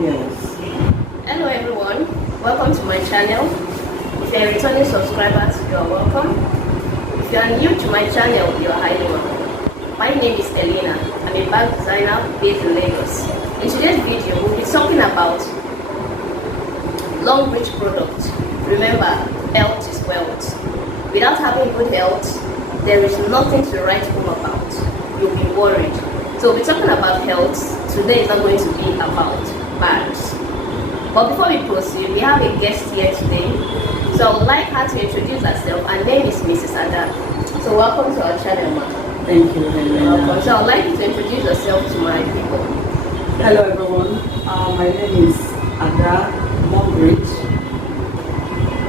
Yes. Hello everyone, welcome to my channel. If you are a returning subscriber, you are welcome. If you are new to my channel, you are highly welcome. My name is Elena. I'm a bag designer based in Lagos. In today's video, we'll be talking about long reach products. Remember, health is wealth. Without having good health, there is nothing to write home about. You'll be worried. So we're talking about health. Today is not going to be about bags. But before we proceed, we have a guest here today. So I would like her to introduce herself. Her name is Mrs. Ada. So welcome to our channel, ma'am. Thank you, Helena. So I would like you to introduce yourself to my people. Hello, everyone. My name is Ada Longbridge.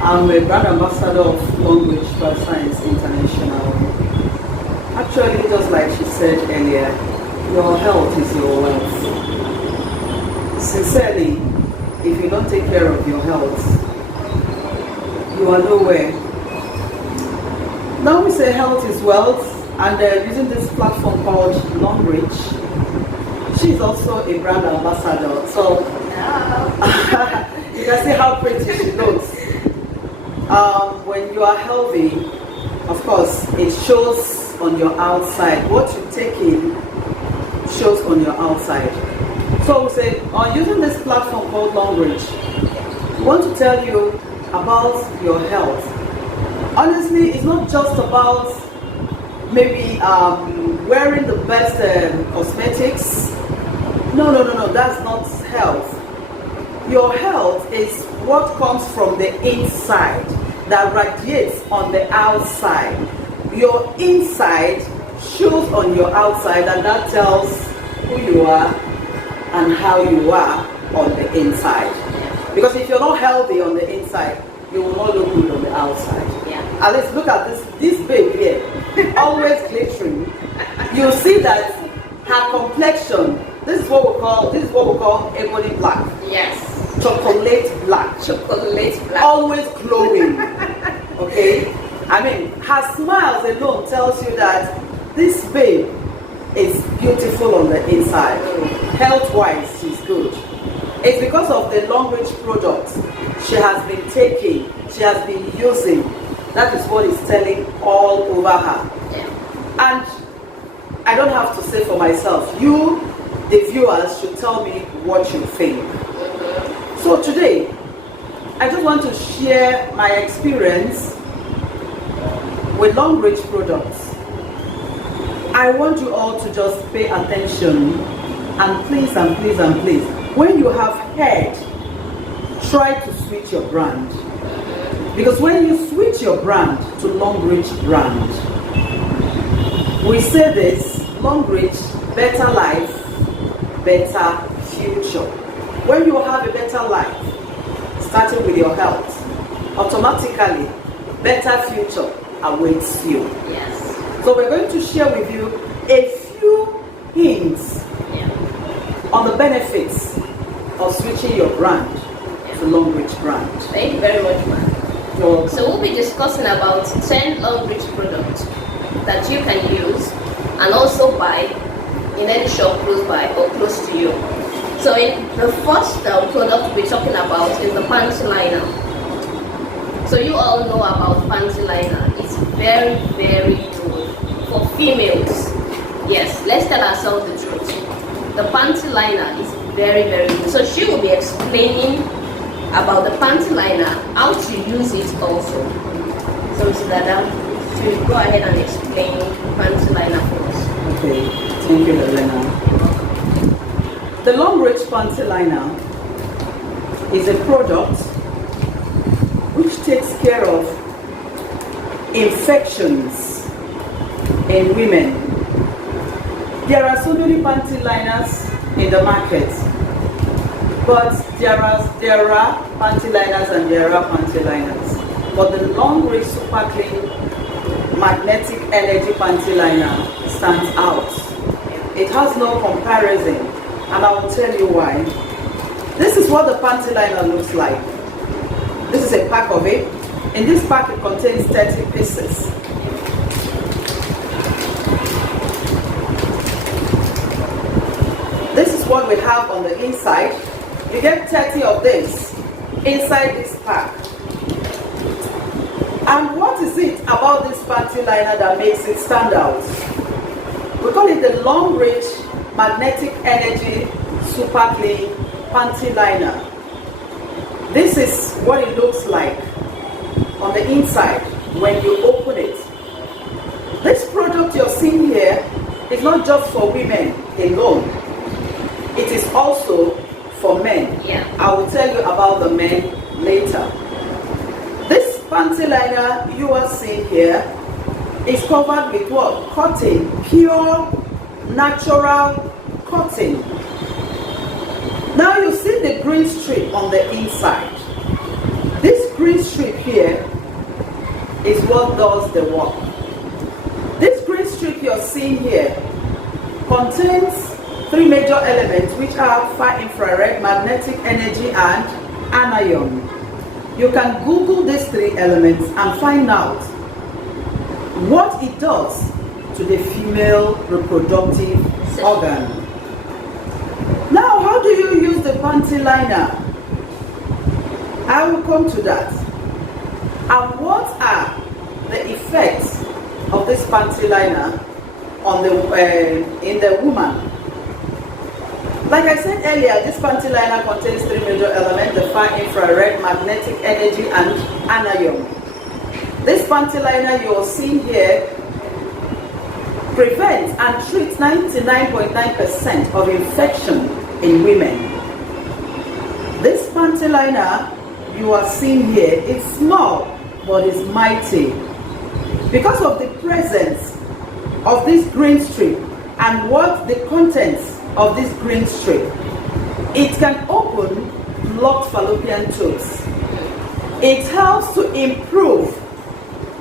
I'm a brand ambassador of Longbridge Science International. Actually, just like she said earlier, your health is your wealth. Sincerely, if you don't take care of your health, you are nowhere. Now we say health is wealth, and using this platform called Longbridge, she's also a brand ambassador. So you can see how pretty she looks. When you are healthy, of course, it shows on your outside. What you take in shows on your outside. So we say, on using this platform called Longbridge, we want to tell you about your health. Honestly, it's not just about maybe wearing the best cosmetics. No, that's not health. Your health is what comes from the inside that radiates on the outside. Your inside shows on your outside, and that tells who you are and how you are on the inside. Because if you're not healthy on the inside, you will not look good on the outside. At least look at this babe here, always glittering. You see that her complexion, this is what we call ebony black. Yes. Chocolate black. Chocolate black. Always glowing. Okay? I mean, her smiles alone tells you that this babe is beautiful on the inside. Health-wise, she's good. It's because of the Longbridge products she has been taking, she has been using. That is what is telling all over her. And I don't have to say for myself. You, the viewers, should tell me what you think. So today, I just want to share my experience with Longbridge products. I want you all to just pay attention, and please, when you have heard, try to switch your brand. Because when you switch your brand to Longbridge brand, we say this: Longbridge, better life, better future. When you have a better life, starting with your health, automatically better future awaits you. Yes. So we're going to share with you a few hints on the benefits of switching your brand to Longbridge brand. Thank you very much, ma'am. So we'll be discussing about 10 Longbridge products that you can use and also buy in any shop close by or close to you. So in the first product we're talking about is the panty liner. So you all know about panty liner. It's very, very good for females. Yes, let's tell ourselves the truth. The panty liner is very, very good. So she will be explaining about the panty liner, how to use it also. So Mrs. Dada, to go ahead and explain panty liner for us. Okay, thank you, Helena. The Longbridge panty liner is a product which takes care of infections in women. There are so many panty liners in the market, but there are panty liners and there are panty liners. But the Longbridge Super Clean Magnetic Energy Panty Liner stands out. It has no comparison, and I will tell you why. This is what the panty liner looks like. This is a pack of it. In this pack, it contains 30 pieces. This is what we have on the inside. You get 30 of this inside this pack. And what is it about this panty liner that makes it stand out? We call it the Long Reach Magnetic Energy Super Clean Panty Liner. This is what it looks like on the inside when you open it. This product you're seeing here is not just for women alone. It is also for men. Yeah. I will tell you about the men later. This panty liner you are seeing here is covered with what? Cotton, pure, natural cotton. Now you see the green strip on the inside. This green strip here is what does the work. This green strip you're seeing here contains 3 major elements, which are far infrared, magnetic energy, and anion. You can Google these 3 elements and find out what it does to the female reproductive organ. Now, how do you use the panty liner? I will come to that. And what are the effects of this panty liner on in the woman? Like I said earlier, this panty liner contains 3 major elements: the far infrared, magnetic energy, and anion. This panty liner you're seeing here prevents and treats 99.9% of infection in women. This panty liner you are seeing here is small but is mighty. Because of the presence of this green strip and what the contents of this green strip, it can open blocked fallopian tubes. It helps to improve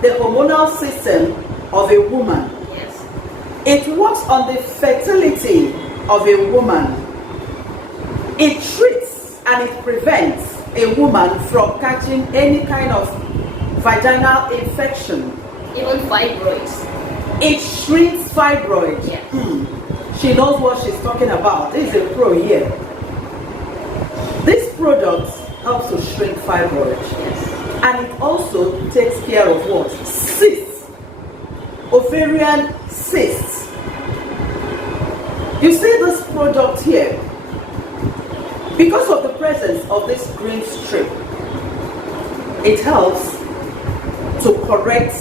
the hormonal system of a woman. Yes. It works on the fertility of a woman. It treats and it prevents a woman from catching any kind of vaginal infection. Even fibroids. It shrinks fibroids. Yes. She knows what she's talking about. This is a pro here. This product helps to shrink fibroids. Yes. And it also takes care of what? Cysts. Ovarian cysts. You see this product here? Because of the presence of this green strip, it helps to correct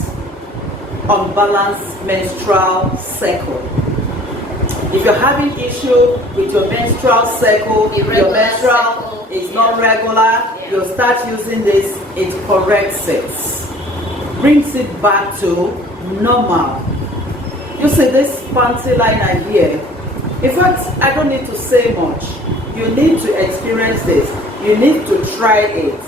unbalanced menstrual cycle. If you're having issue with your menstrual cycle, your menstrual is not regular, you start using this, it corrects it, brings it back to normal. You see this panty liner here. In fact, I don't need to say much. You need to experience this. You need to try it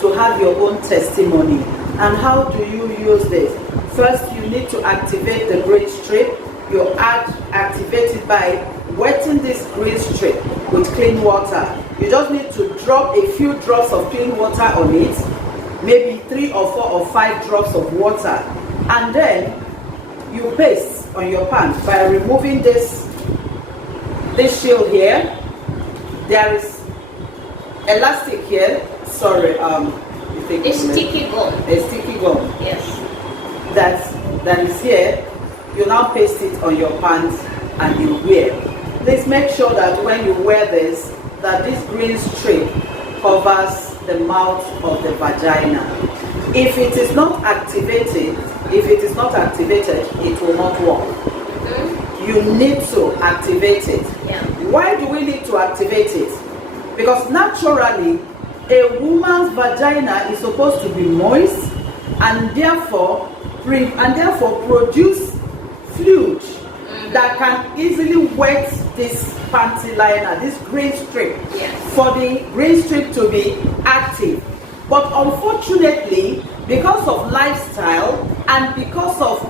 to have your own testimony. And how do you use this? First, you need to activate the green strip. You activate it by wetting this green strip with clean water. You just need to drop a few drops of clean water on it, maybe 3 or 4 or 5 drops of water, and then you paste on your pants by removing this shield here. There is elastic here. Sorry, a sticky gum. A sticky gum. Yes. That is here. You now paste it on your pants and you wear. Please make sure that when you wear this, that this green strip covers the mouth of the vagina. If it is not activated, it will not work. Mm-hmm. You need to activate it. Yeah. Why do we need to activate it? Because naturally, a woman's vagina is supposed to be moist and therefore produce fluid that can easily wet this panty liner, this green strip, for the green strip to be active. But unfortunately, because of lifestyle and because of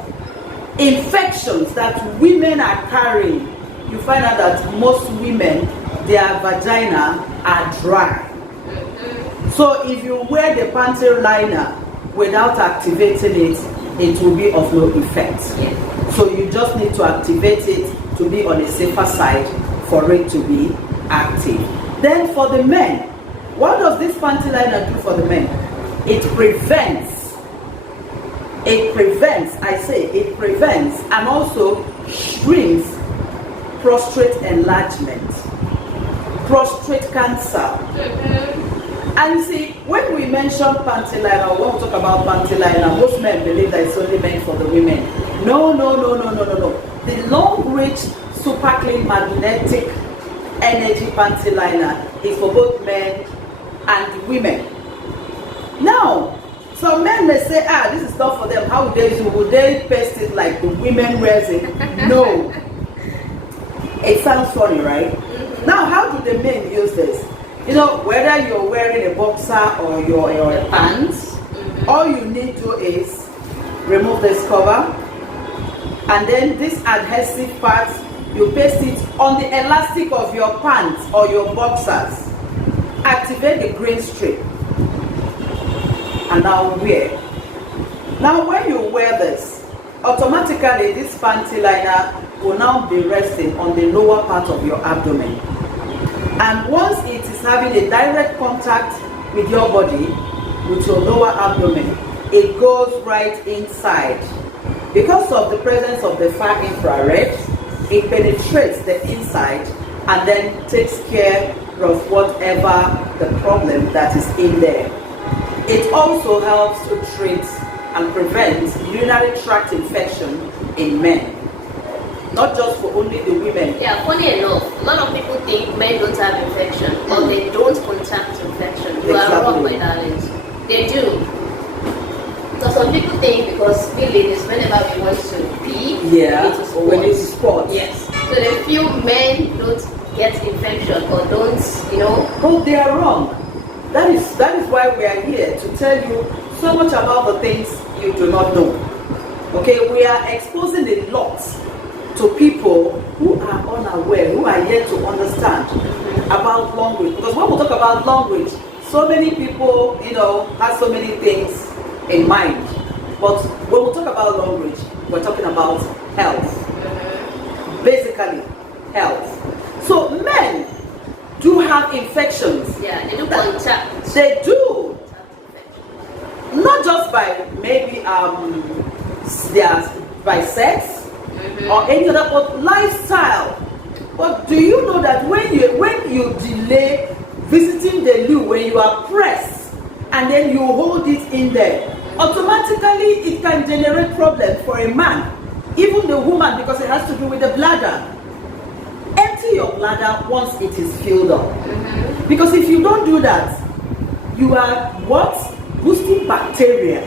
infections that women are carrying, you find out that most women, their vagina are dry. So if you wear the panty liner without activating it, it will be of no effect. So you just need to activate it to be on a safer side for it to be active. Then for the men, what does this panty liner do for the men? It prevents, it prevents and also shrinks prostate enlargement, prostate cancer. And you see, when we mention panty liner, or when we talk about panty liner, most men believe that it's only meant for the women. No. The long reach super clean magnetic energy panty liner is for both men and women. Now, some men may say, this is not for them. How would they do? Would they paste it like the women wears it? No. It sounds funny, right? Now, how do the men use this? You know, whether you're wearing a boxer or your pants, all you need to do is remove this cover, and then this adhesive part, you paste it on the elastic of your pants or your boxers. Activate the green strip, and now wear. Now, when you wear this, automatically this panty liner will now be resting on the lower part of your abdomen. And once it is having a direct contact with your body, with your lower abdomen, it goes right inside. Because of the presence of the far infrared, it penetrates the inside and then takes care of whatever the problem that is in there. It also helps to treat and prevent urinary tract infection in men. Not just for only the women. Yeah, funny enough, a lot of people think men don't have infection or they don't contact infection. You are wrong, my darlings. They do. So some people think because we ladies, whenever we want to pee, or when it's sport. Yes. So they feel men don't get infection or don't, But they are wrong. That is why we are here to tell you so much about the things you do not know. Okay, we are exposing a lot to people who are unaware, who are yet to understand about language. Because when we talk about language, so many people, have so many things in mind. But when we talk about language, we're talking about health. Basically, health. So men do have infections. Yeah, they do contact. They do. Not just by maybe by sex or any other, but lifestyle. But do you know that when you delay visiting the loo, when you are pressed and then you hold it in there, automatically it can generate problems for a man, even the woman, because it has to do with the bladder. Empty your bladder once it is filled up. Because if you don't do that, you are boosting bacteria,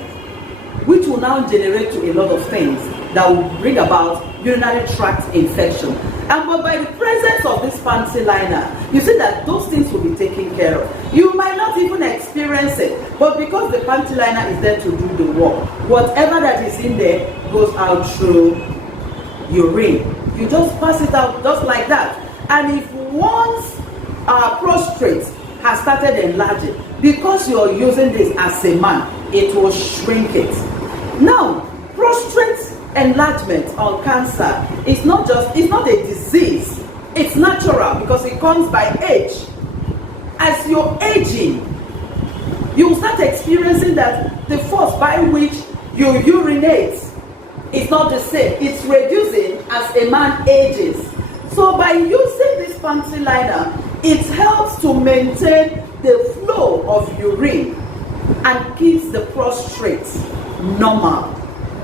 which will now generate to a lot of things that will bring about urinary tract infection. And but by the presence of this panty liner, you see that those things will be taken care of. You might not even experience it, but because the panty liner is there to do the work, whatever that is in there goes out through urine. You just pass it out just like that. And if one's prostate has started enlarging, because you're using this as a man, it will shrink it. Now, prostate enlargement or cancer is not a disease. It's natural because it comes by age. As you're aging, you will start experiencing that the force by which you urinate is not the same. It's reducing as a man ages. So by using this panty liner, it helps to maintain the flow of urine and keeps the prostate normal,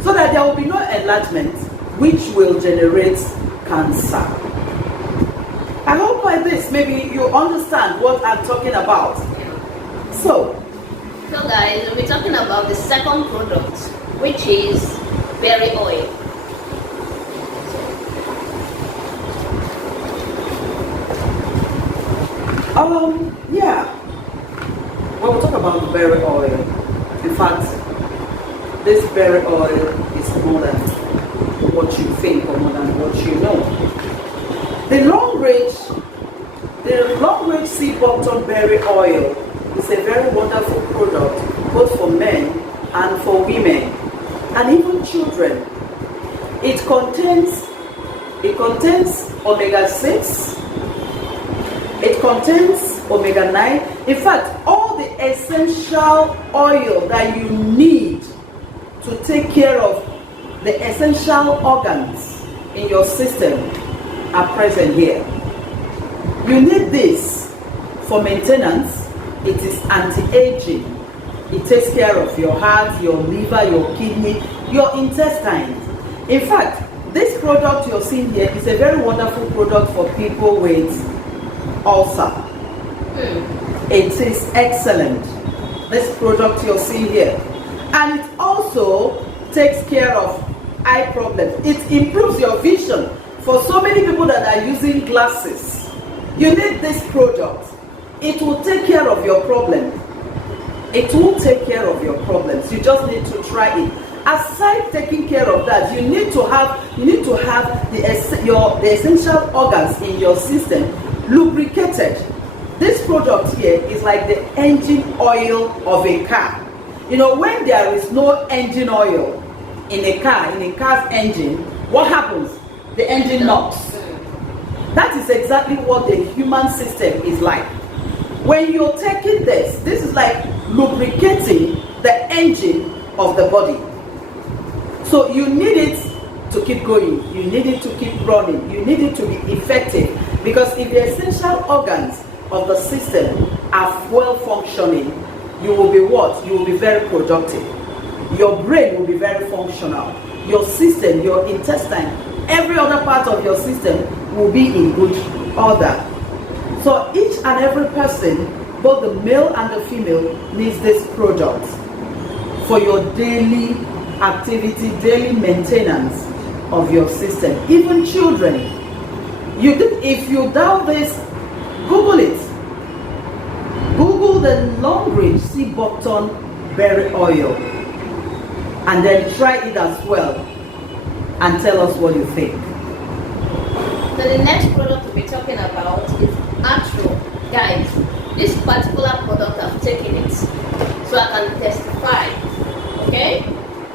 so that there will be no enlargement which will generate cancer. I hope by this maybe you understand what I'm talking about. So guys, we'll be talking about the second product, which is berry oil. When we talk about berry oil, in fact, this berry oil is more than what you think or more than what you know. The long range sea bottom berry oil is a very wonderful product both for men and for women and even children. It contains omega-6, it contains omega-9. In fact, all the essential oil that you need to take care of the essential organs in your system are present here. You need this for maintenance. It is anti-aging. It takes care of your heart, your liver, your kidney, your intestines. In fact, this product you're seeing here is a very wonderful product for people with ulcer. It is excellent. This product you're seeing here. And it also takes care of eye problems. It improves your vision. For so many people that are using glasses, you need this product. It will take care of your problem. It will take care of your problems. You just need to try it. Aside taking care of that, you need to have the essential organs in your system lubricated. This product here is like the engine oil of a car. You know, when there is no engine oil in a car's engine, what happens? The engine knocks. That is exactly what the human system is like. When you're taking this is like lubricating the engine of the body. So you need it to keep going. You need it to keep running. You need it to be effective. Because if the essential organs of the system are well functioning, you will be what? You will be very productive. Your brain will be very functional. Your system, your intestine, every other part of your system will be in good order. So each and every person, both the male and the female, needs this product for your daily activity, daily maintenance of your system. Even children, if you doubt this, Google it. Google the Longreach Sea Buckthorn Berry Oil and then try it as well and tell us what you think. So the next product we'll be talking about is Atro. Guys, this particular product I've taken it so I can testify. Okay?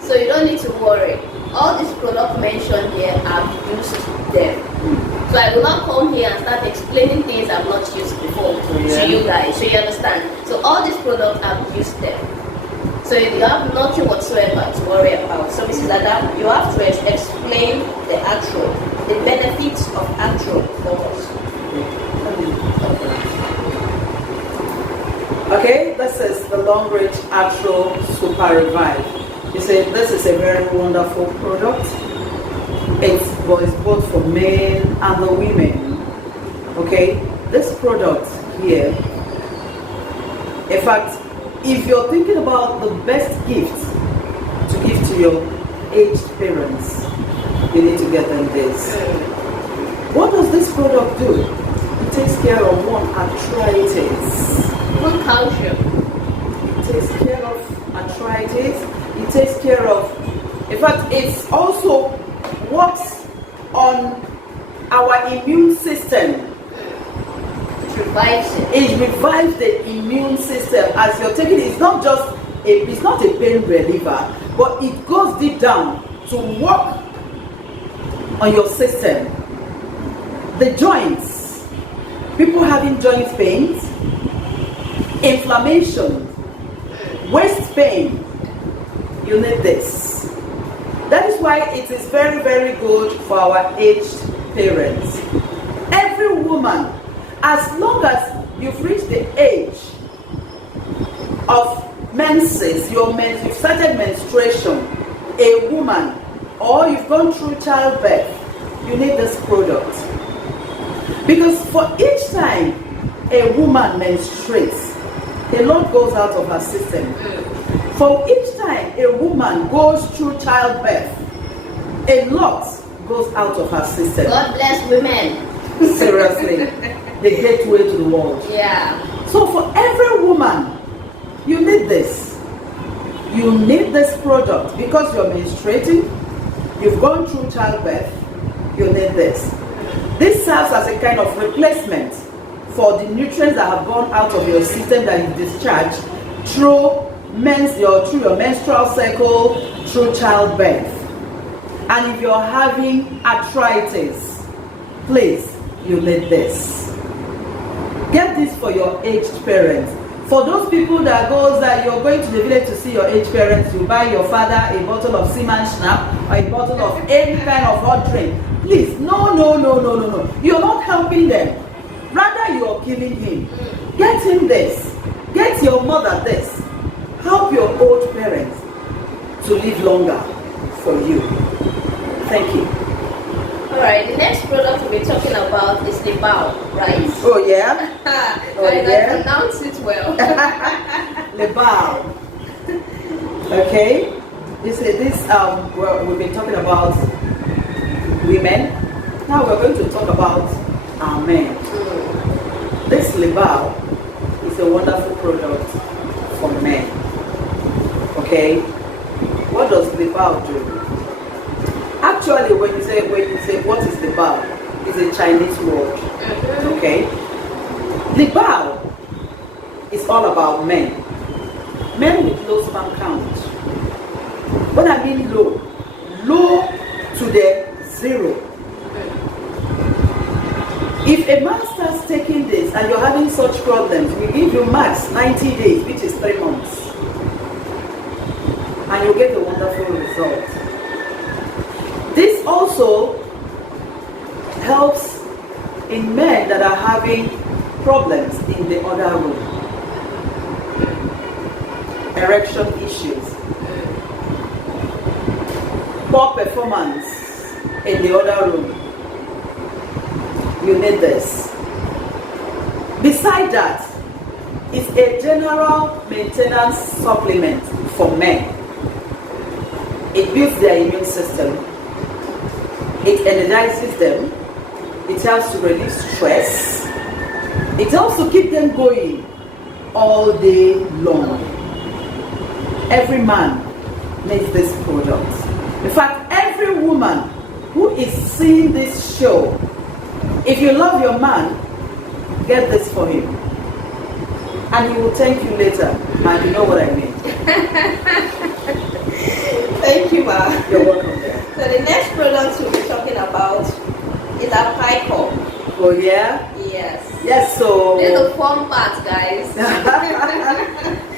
So you don't need to worry. All these products mentioned here, I've used them. So I will not come here and start explaining things I've not used before to you guys, so you understand. So all these products, I've used them. So you have nothing whatsoever to worry about. So Mrs. Adam, you have to explain the Atro, the benefits of Atro for us. Okay, this is the Longreach Atro Super Revive. You see, this is a very wonderful product. It's both for men and the women. Okay, this product here, in fact, if you're thinking about the best gift to give to your aged parents, you need to get them this. What does this product do? It takes care of one, arthritis. One calcium. It takes care of arthritis. It takes care of, in fact, it's also works on our immune system. It revives it. It revives the immune system as you're taking it. It's not a pain reliever, but it goes deep down to work on your system. The joints, people having joint pains, inflammation, waist pain, you need this. That is why it is very, very good for our aged parents. Every woman, as long as you've reached the age of menses, you've started menstruation, a woman, or you've gone through childbirth, you need this product. Because for each time a woman menstruates, a lot goes out of her system. For each time a woman goes through childbirth, a lot goes out of her system. God bless women. Seriously, the gateway to the world. Yeah. So for every woman, you need this. You need this product because you're menstruating, you've gone through childbirth, you need this. This serves as a kind of replacement for the nutrients that have gone out of your system that you discharge through your menstrual cycle, through childbirth. And if you're having arthritis, please, you need this. Get this for your aged parents. For those people that goes that you're going to the village to see your aged parents, you buy your father a bottle of seaman schnapp or a bottle of any kind of hot drink. Please, no. You're not helping them. Rather, you're killing him. Get him this. Get your mother this. Help your old parents to live longer for you. Thank you. Alright, the next product we'll be talking about is Lebao, right? Oh yeah? I pronounce it well. Lebao. Okay. We've been talking about women. Now we're going to talk about our men. This Lebao is a wonderful product for men. Okay. What does Lebao do? Actually, when you say what is Lebao, it's a Chinese word. Okay. Lebao is all about men. Men with low sperm count. When I mean low to the 0. If a man starts taking this and you're having such problems, we give you max 90 days, which is 3 months. And you'll get a wonderful result. This also helps in men that are having problems in the other room. Erection issues. Poor performance in the other room. You need this. Beside that, it's a general maintenance supplement for men. It builds their immune system. It energizes them. It helps to reduce stress. It helps to keep them going all day long. Every man needs this product. In fact, every woman who is seeing this show, if you love your man, get this for him. And he will thank you later. And you know what I mean. Thank you, Ma. You're welcome. So the next product we'll be talking about is our pie cup. Oh yeah? Yes. Yes, so... This is the fun part, guys.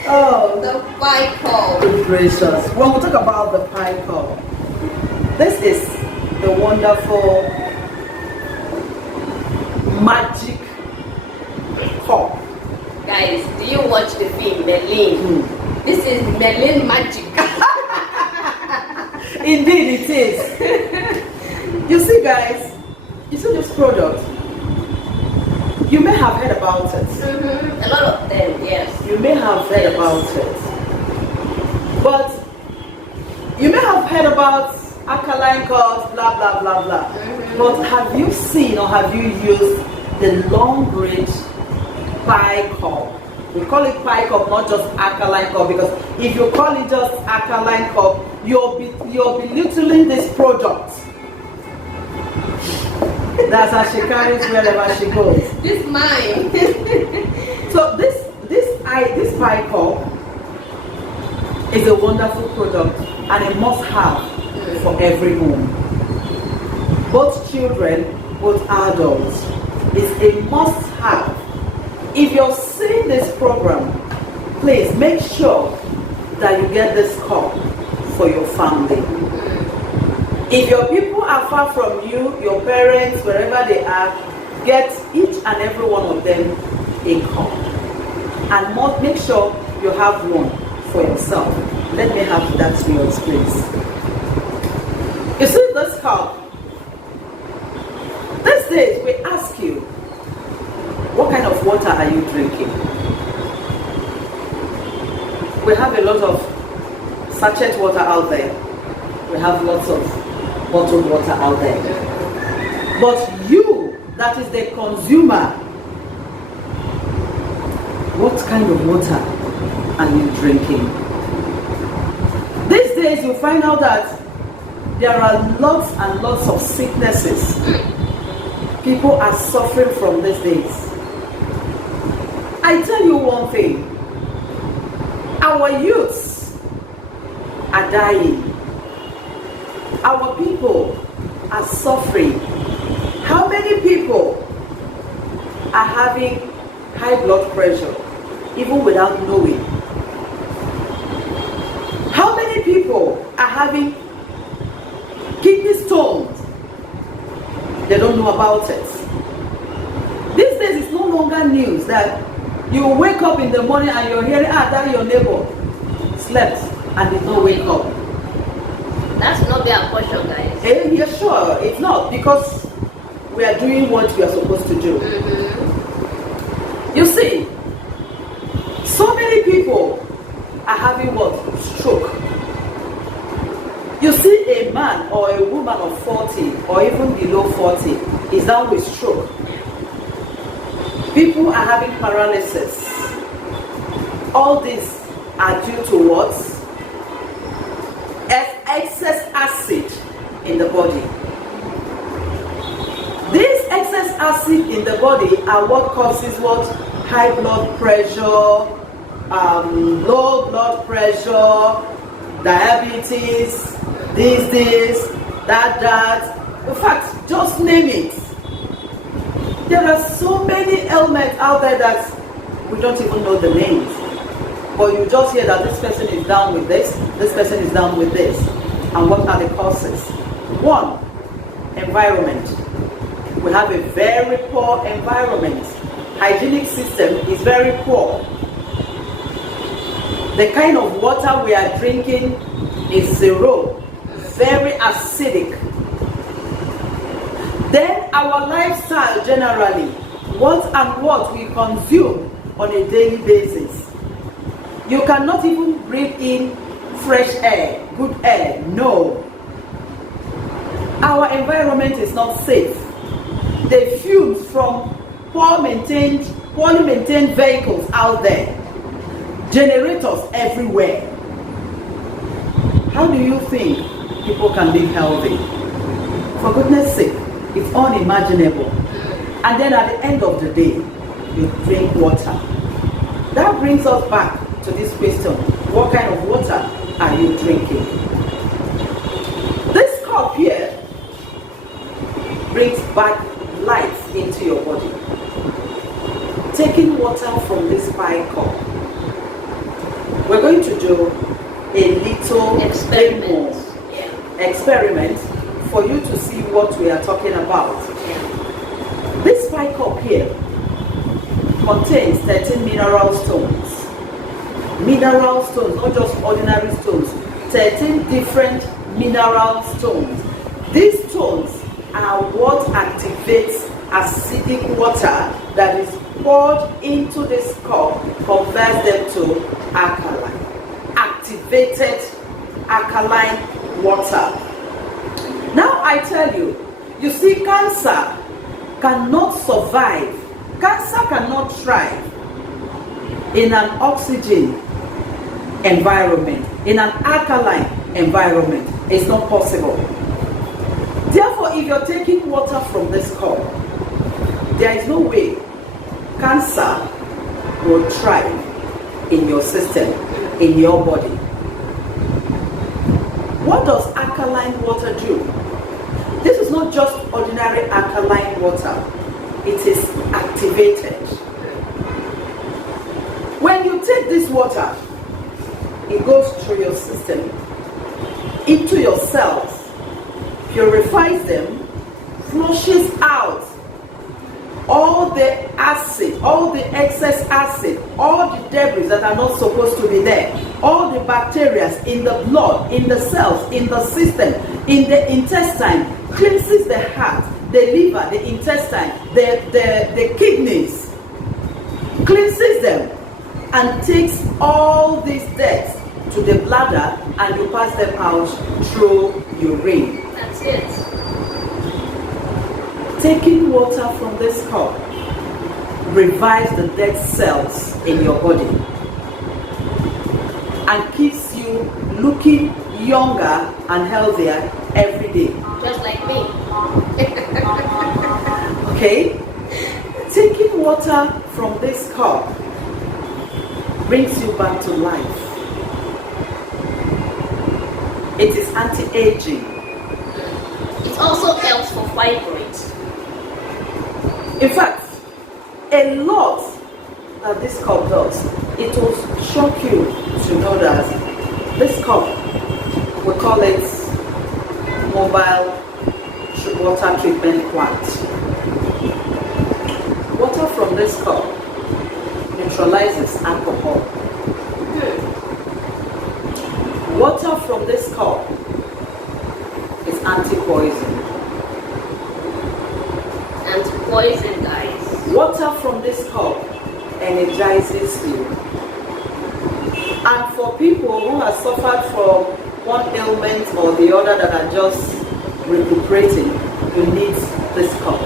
Oh. The pie cup. Good gracious. When we talk about the pie cup, this is the wonderful magic cup. Guys, do you watch the film Merlin? This is Merlin magic. Indeed it is. You see guys, you see this product, you may have heard about it. A lot of them, yes. You may have heard about it. But you may have heard about alkaline cups, blah blah blah blah. But have you seen or have you used the long range pie cup? We call it pie cup, not just alkaline cup, because if you call it just alkaline cup, you're belittling this product. That's how she carries wherever she goes. This mine. So this pie cup is a wonderful product and a must-have for every home. Both children, both adults. It's a must-have. If you're seeing this program, please make sure that you get this cup for your family. If your people are far from you, your parents, wherever they are, get each and every one of them a cup. And make sure you have one for yourself. Let me have that yours, please. You see this cup? These days we ask you, what kind of water are you drinking? We have a lot of sachet water out there. We have lots of bottled water out there. But you, that is the consumer, what kind of water are you drinking? These days you find out that there are lots and lots of sicknesses people are suffering from these days. I tell you one thing, our youths are dying. Our people are suffering. How many people are having high blood pressure, even without knowing. How many people are having kidney stones? They don't know about it. These days it's no longer news that you wake up in the morning and you're hearing, that your neighbor slept and did not wake up. That's not be our portion, guys. Yeah, sure, it's not, because we are doing what we are supposed to do. You see, so many people are having what? Stroke. You see a man or a woman of 40 or even below 40 is down with stroke. People are having paralysis. All these are due to what? Excess acid in the body. This excess acid in the body are what causes what? High blood pressure, low blood pressure, diabetes, this, that. In fact, just name it. There are so many ailments out there that we don't even know the names. But you just hear that this person is down with this person is down with this. And what are the causes? One, environment. We have a very poor environment. Hygienic system is very poor. The kind of water we are drinking is zero, very acidic. Then our lifestyle generally, what we consume on a daily basis. You cannot even breathe in fresh air, good air, no. Our environment is not safe. The fumes from poorly maintained vehicles out there, generators everywhere. How do you think people can live healthy? For goodness sake, it's unimaginable. And then at the end of the day, you drink water. That brings us back to this question: what kind of water are you drinking? This cup here brings back life into your body. Taking water from this pie cup, we're going to do a little experiment for you to see what we are talking about. This pie cup here contains 13 mineral stones. Mineral stones, not just ordinary stones. 13 different mineral stones. These stones are what activates acidic water that is poured into this cup, converts them to alkaline. Activated alkaline water. Now I tell you, you see, cancer cannot survive. Cancer cannot thrive in an oxygen environment, in an alkaline environment. It's not possible. Therefore, if you're taking water from this cup, there is no way cancer will thrive in your system, in your body. What does alkaline water do? This is not just ordinary alkaline water. It is activated. When you take this water, it goes through your system, into your cells, purifies them, flushes out all the acid, all the excess acid, all the debris that are not supposed to be there, all the bacteria in the blood, in the cells, in the system, in the intestine, cleanses the heart, the liver, the intestine, the kidneys, cleanses them and takes all these dirt to the bladder, and you pass them out through urine. That's it. Taking water from this cup revives the dead cells in your body and keeps you looking younger and healthier every day. Just like me. Okay? Taking water from this cup brings you back to life. It is anti-aging. It also helps for fibroids. In fact, a lot that this cup does? It will shock you to know that this cup, we call it mobile water treatment plant. Water from this cup neutralizes alcohol. Water from this cup is anti-poison. Anti-poison, guys. Water from this cup energizes you. And for people who have suffered from one ailment or the other that are just recuperating, you need this cup.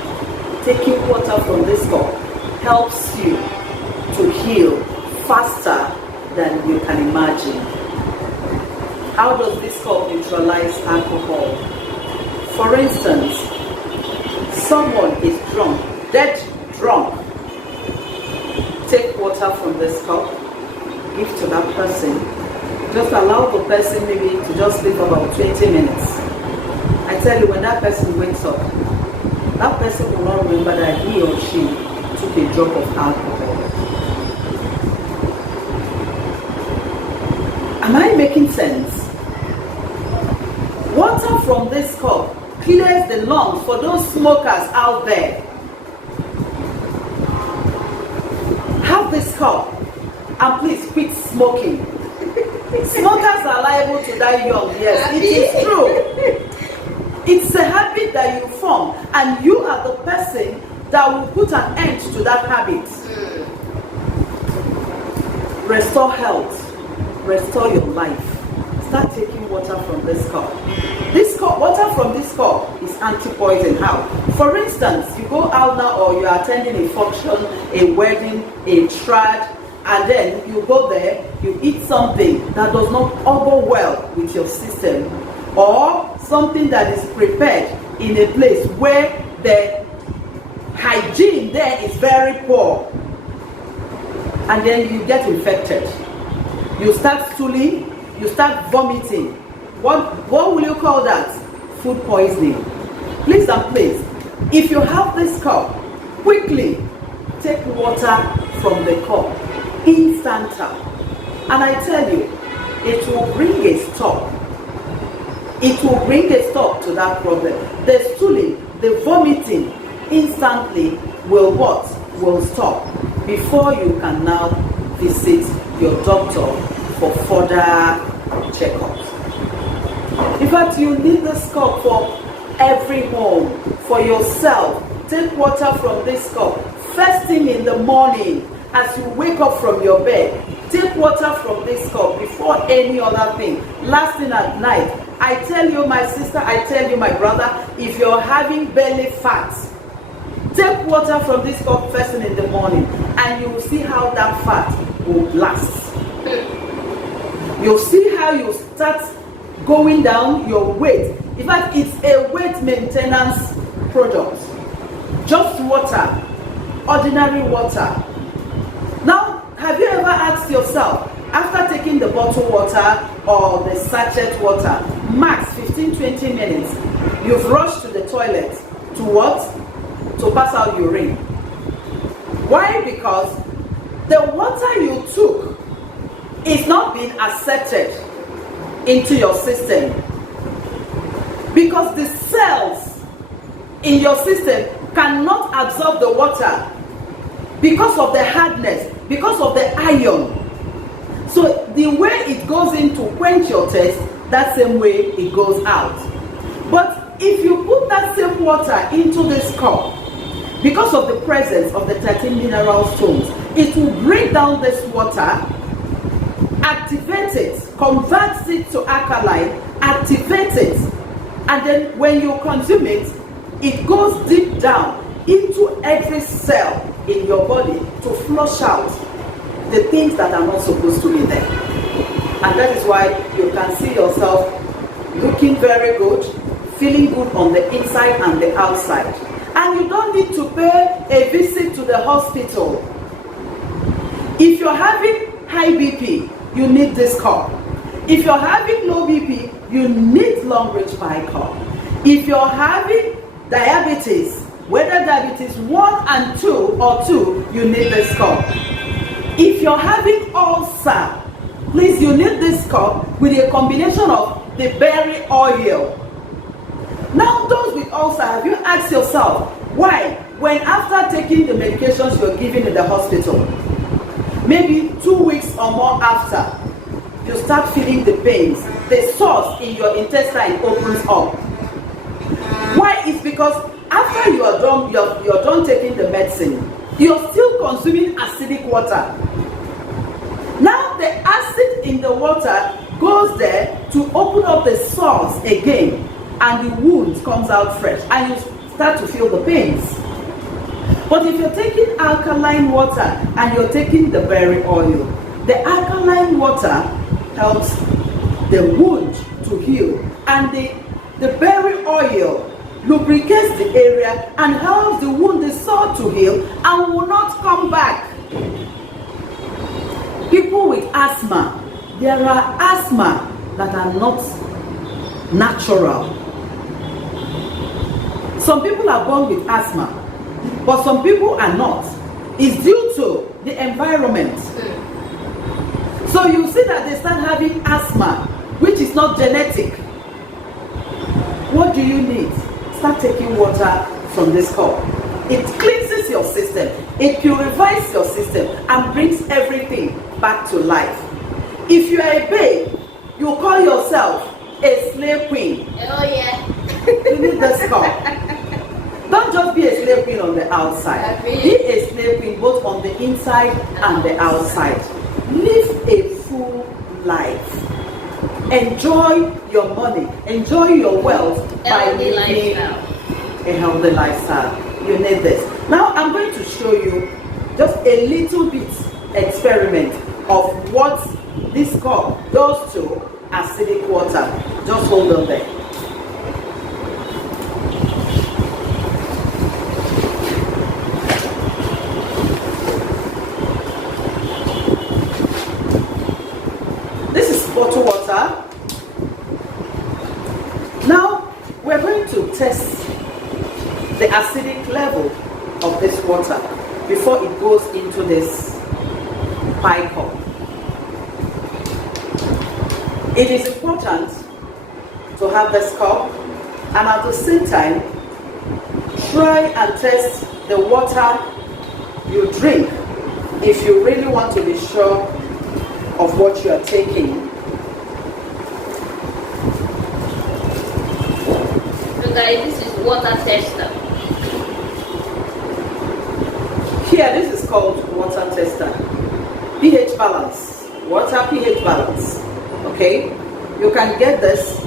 Taking water from this cup helps you to heal faster than you can imagine. How does this cup neutralize alcohol? For instance, someone is drunk, dead drunk. Take water from this cup, give to that person. Just allow the person maybe to just sleep about 20 minutes. I tell you, when that person wakes up, that person will not remember that he or she took a drop of alcohol. Am I making sense? Water from this cup clears the lungs for those smokers out there. Have this cup and please quit smoking. Smokers are liable to die young, yes, it is true. It's a habit that you form, and you are the person that will put an end to that habit. Restore health, restore your life. Start taking water from this cup. This cup, water from this cup is anti-poison. How? For instance, you go out now or you are attending a function, a wedding, a trad, and then you go there, you eat something that does not augur well with your system, or something that is prepared in a place where the hygiene there is very poor, and then you get infected. You start stooling, you start vomiting. What will you call that? Food poisoning. Please and please, if you have this cup, quickly take water from the cup, instanta. And I tell you, it will bring a stop. It will bring a stop to that problem. The stooling, the vomiting, instantly will what? Will stop before you can now visit your doctor for further checkups. In fact, you need this cup for every home, for yourself. Take water from this cup first thing in the morning as you wake up from your bed. Take water from this cup before any other thing. Last thing at night. I tell you, my sister, I tell you, my brother, if you're having belly fat, take water from this cup first thing in the morning, and you will see how that fat will last. You'll see how you start going down your weight. In fact, it's a weight maintenance product. Just water, ordinary water. Now, have you ever asked yourself, after taking the bottled water or the sachet water, max 15-20 minutes, you've rushed to the toilet to what? To pass out urine. Why? Because the water you took is not being accepted into your system, because the cells in your system cannot absorb the water because of the hardness, because of the iron. So the way it goes in to quench your thirst, that same way it goes out. But if you put that same water into this cup, because of the presence of the 13 mineral stones, it will break down this water, activate it, convert it to alkaline, activate it, and then when you consume it, it goes deep down into every cell in your body to flush out the things that are not supposed to be there. And that is why you can see yourself looking very good, feeling good on the inside and the outside. And you don't need to pay a visit to the hospital. If you're having high BP, you need this cup. If you're having low BP, you need Long Reach Bicup. If you're having diabetes, whether diabetes 1 and 2 or 2, you need this cup. If you're having ulcer, please, you need this cup with a combination of the berry oil. Now, those with ulcer, have you asked yourself why, when after taking the medications you're given in the hospital, maybe 2 weeks or more after, you start feeling the pains, the source in your intestine opens up? Why? It's because after you're done taking the medicine, you're still consuming acidic water. Now the acid in the water goes there to open up the source again, and the wound comes out fresh, and you start to feel the pains. But if you're taking alkaline water and you're taking the berry oil, the alkaline water helps the wound to heal, and the berry oil lubricates the area and helps the wound, the sore, to heal and will not come back. People with asthma, there are asthma that are not natural. Some people are born with asthma, but some people are not. It's due to the environment. So you see that they start having asthma, which is not genetic. What do you need? Start taking water from this cup. It cleanses your system, it purifies your system, and brings everything back to life. If you are a babe, you call yourself a slave queen. Oh yeah. You need this cup. Don't just be a slave queen on the outside. Be a slave queen both on the inside and the outside. Live a full life. Enjoy your money. Enjoy your wealth by living a healthy lifestyle. You need this. Now I'm going to show you just a little bit experiment of what this cup does to acidic water. Just hold on there. This is bottled water. Now we're going to test the acidic level of this water before it goes into this pie cup. It is important to have this cup, and at the same time try and test the water you drink if you really want to be sure of what you are taking. So guys, this is water tester. Here, this is called water tester. pH balance. Water pH balance. Okay? You can get this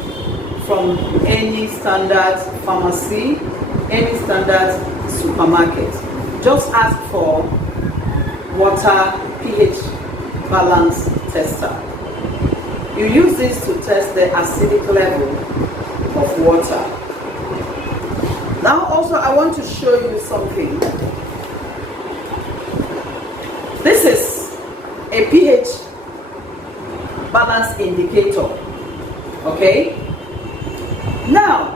from any standard pharmacy, any standard supermarket. Just ask for water pH balance tester. You use this to test the acidic level of water. Now also I want to show you something. This is a pH balance indicator. Okay? Now,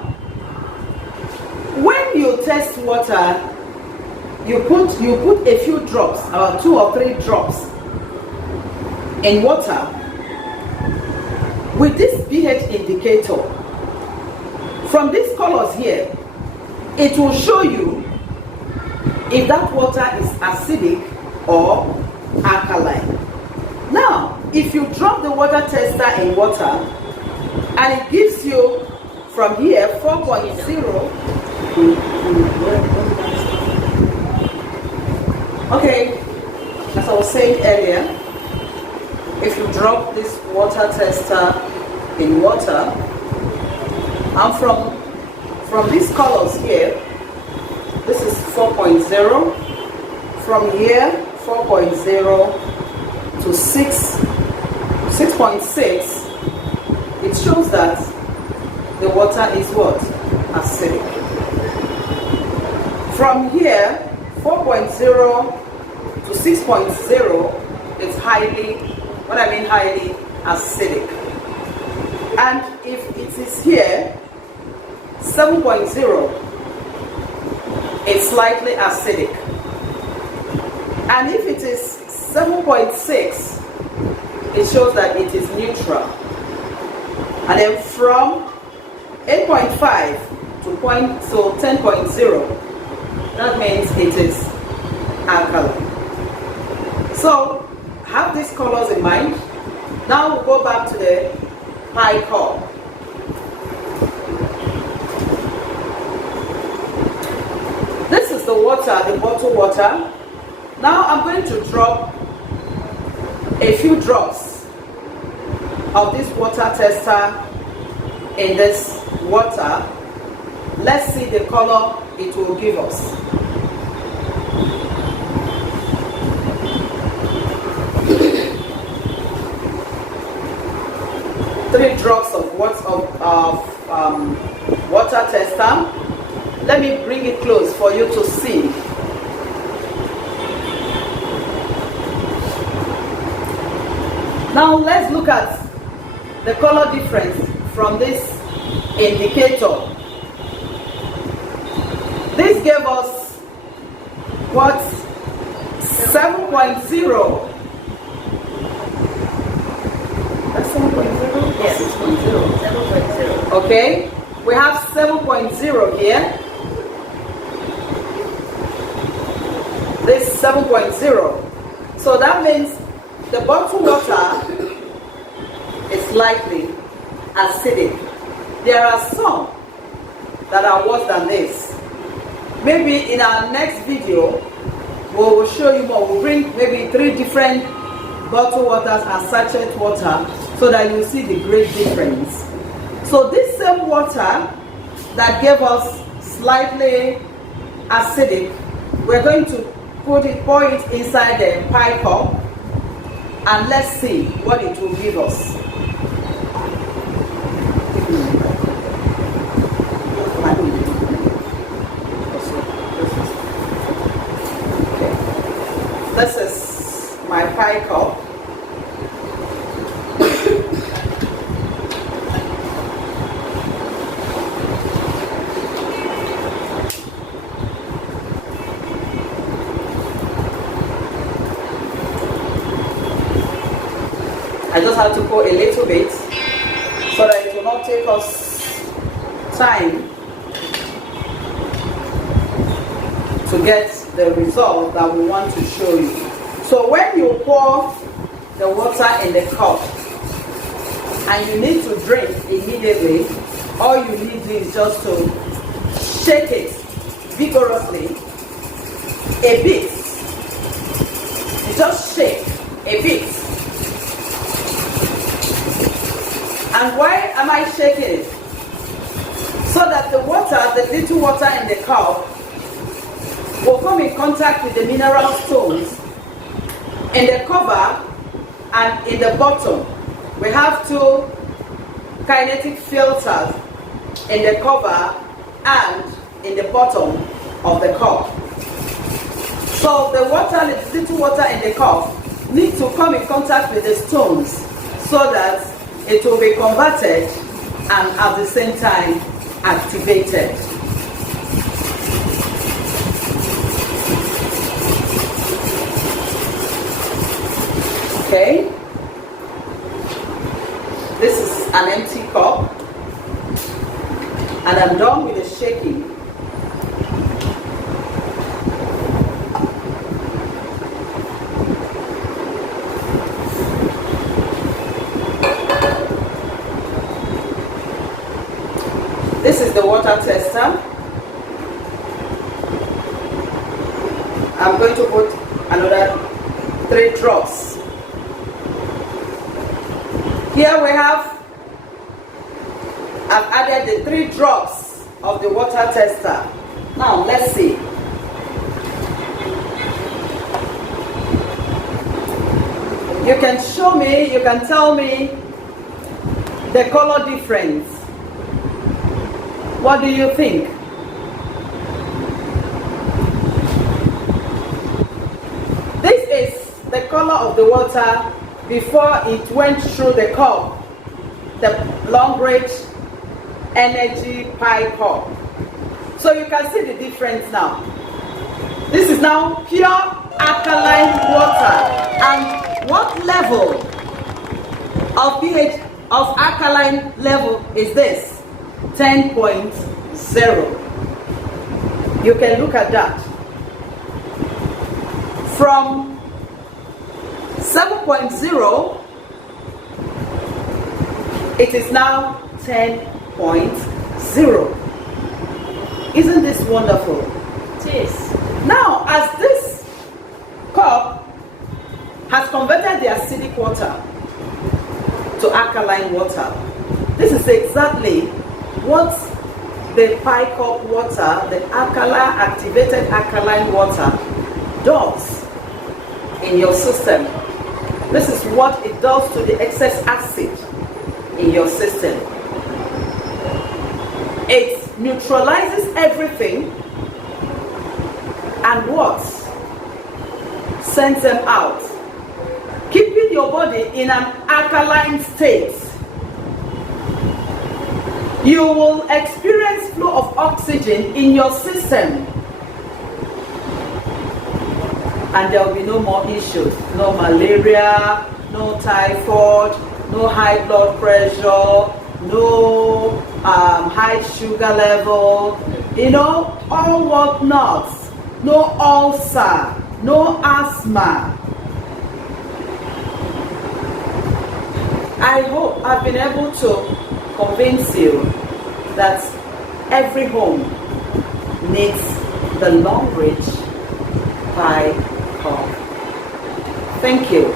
when you test water, you put a few drops, about 2 or 3 drops in water. With this pH indicator, from these colors here, it will show you if that water is acidic or alkaline. Now, if you drop the water tester in water and it gives you from here 4.0, okay, as I was saying earlier, if you drop this water tester in water, and from these colors here, this is 4.0, from here 4.0 to 6.6, it shows that the water is what? Acidic. From here 4.0 to 6.0 is highly, what I mean highly, acidic. And if it is here 7.0, it's slightly acidic. And if it is 7.6, it shows that it is neutral. And then from 8.5 to 10.0, that means it is alkaline. So have these colors in mind. Now we'll go back to the pi cup. This is the water, the bottled water. Now I'm going to drop a few drops of this water tester in this water. Let's see the color it will give us. Three drops of water tester. Let me bring it close for you to see. Now let's look at the color difference from this indicator. This gave us what? 7.0. That's 7.0? Yes, 6.0. 7.0. Okay, we have 7.0 here. This 7.0. So that means the bottled water is slightly acidic. There are some that are worse than this. Maybe in our next video, we will show you more. We'll bring maybe 3 different bottled waters and sachet water so that you see the great difference. So this same water that gave us slightly acidic, we're going to pour it inside the pie cup, and let's see what it will give us. This is my pie cup. I just have to pour a little bit so that it will not take us time to get the result that we want to show you. So when you pour the water in the cup and you need to drink immediately, all you need to do is just to shake it vigorously a bit. You just shake a bit. And why am I shaking it? So that the water, the little water in the cup, will come in contact with the mineral stones in the cover and in the bottom. We have 2 kinetic filters in the cover and in the bottom of the cup. So the water, the little water in the cup, needs to come in contact with the stones so that it will be converted and at the same time activated. Okay, this is an empty cup and I'm done with the shaking. This is the water tester. I'm going to put another 3 drops. Here we have, I've added the 3 drops of the water tester. Now let's see. You can show me, you can tell me the color difference. What do you think? This is the color of the water before it went through the cup, the Longbridge Energy Pie cup. So you can see the difference now. This is now pure alkaline water, of pH of alkaline level is this 10.0. You can look at that. From 7.0, it is now 10.0. Isn't this wonderful? It is. Now, as this cup has converted the acidic water to alkaline water, this is exactly what the Pi-Cup water, the activated alkaline water, does in your system. This is what it does to the excess acid in your system. It neutralizes everything and what? Sends them out, keeping your body in an alkaline state. You will experience flow of oxygen in your system, and there will be no more issues. No malaria, no typhoid, no high blood pressure, no high sugar level, all whatnots. No ulcer, no asthma. I hope I've been able to convince you that every home needs the Longbridge Pi-Cup. Thank you.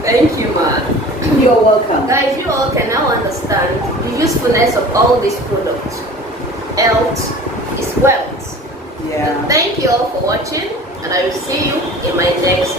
Thank you, Ma. You're welcome. Guys, you all can now understand the usefulness of all these products. Health is wealth. Yeah. Thank you all for watching, and I will see you in my next